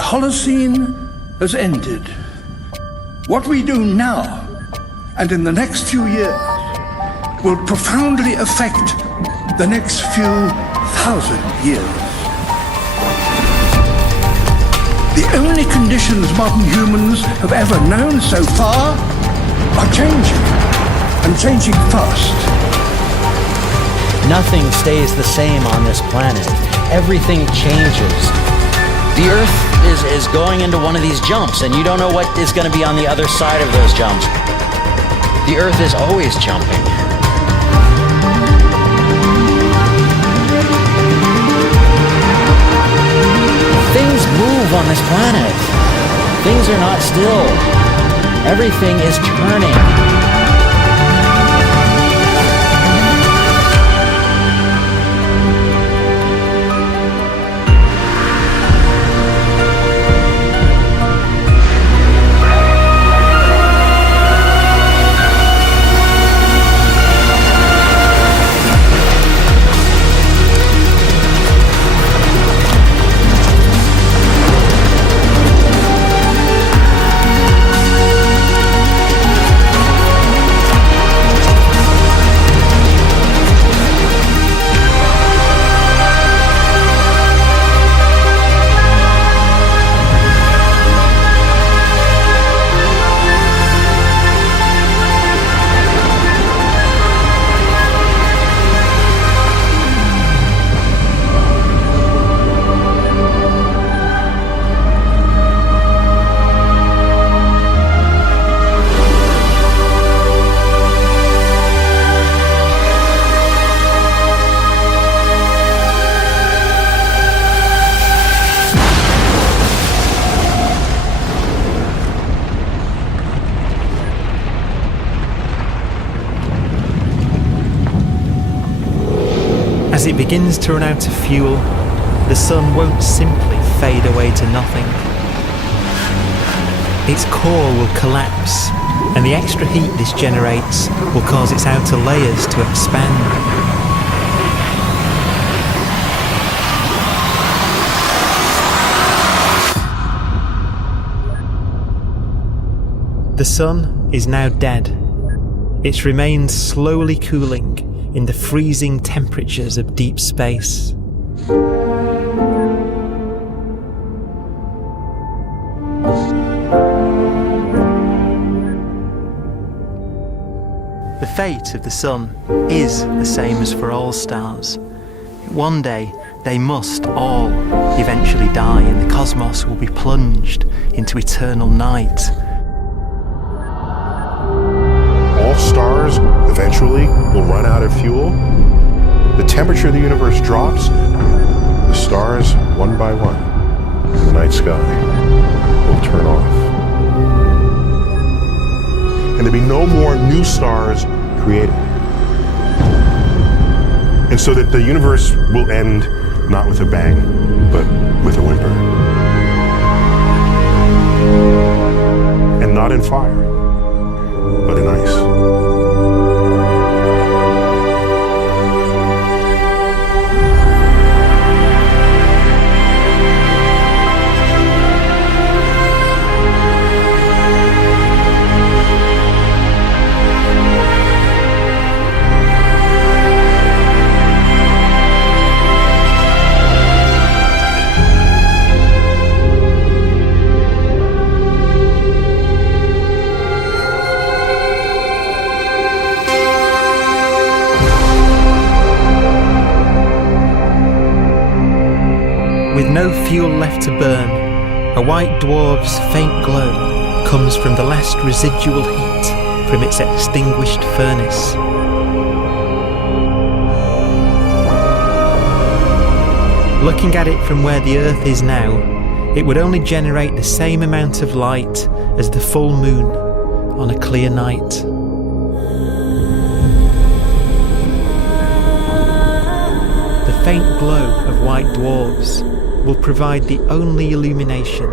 The Holocene has ended. What we do now, and in the next few years, will profoundly affect the next few thousand years. The only conditions modern humans have ever known so far are changing, and changing fast. Nothing stays the same on this planet. Everything changes. The Earth is going into one of these jumps, and you don't know what is going to be on the other side of those jumps. The Earth is always jumping. Things move on this planet. Things are not still. Everything is turning. As it begins to run out of fuel, the sun won't simply fade away to nothing. Its core will collapse, and the extra heat this generates will cause its outer layers to expand. The sun is now dead. Its remains slowly cooling in the freezing temperatures of deep space. The fate of the sun is the same as for all stars. One day, they must all eventually die, and the cosmos will be plunged into eternal night. All stars eventually will run out of fuel. The temperature of the universe drops. The stars, one by one, in the night sky, will turn off. And there'll be no more new stars created. And so that the universe will end not with a bang, but with a whimper. And not in fire, but in ice. With no fuel left to burn, a white dwarf's faint glow comes from the last residual heat from its extinguished furnace. Looking at it from where the Earth is now, it would only generate the same amount of light as the full moon on a clear night. The faint glow of white dwarfs will provide the only illumination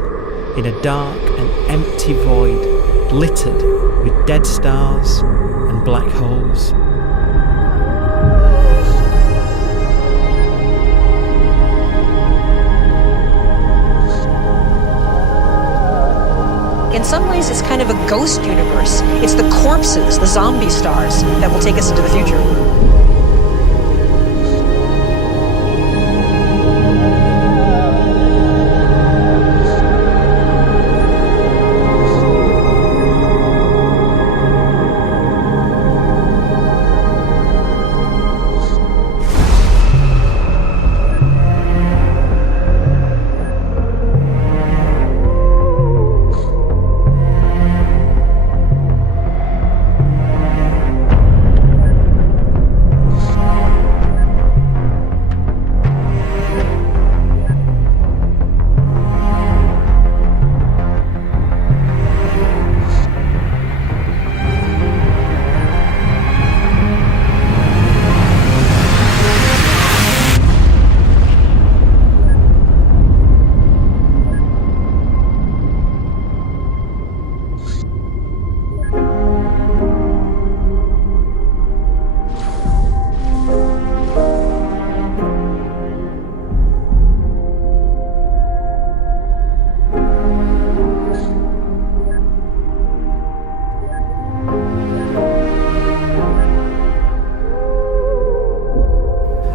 in a dark and empty void littered with dead stars and black holes. some ways, it's kind of a ghost universe. It's the corpses, the zombie stars, that will take us into the future.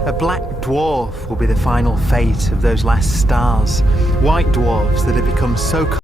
A black dwarf will be the final fate of those last stars. White dwarfs that have become so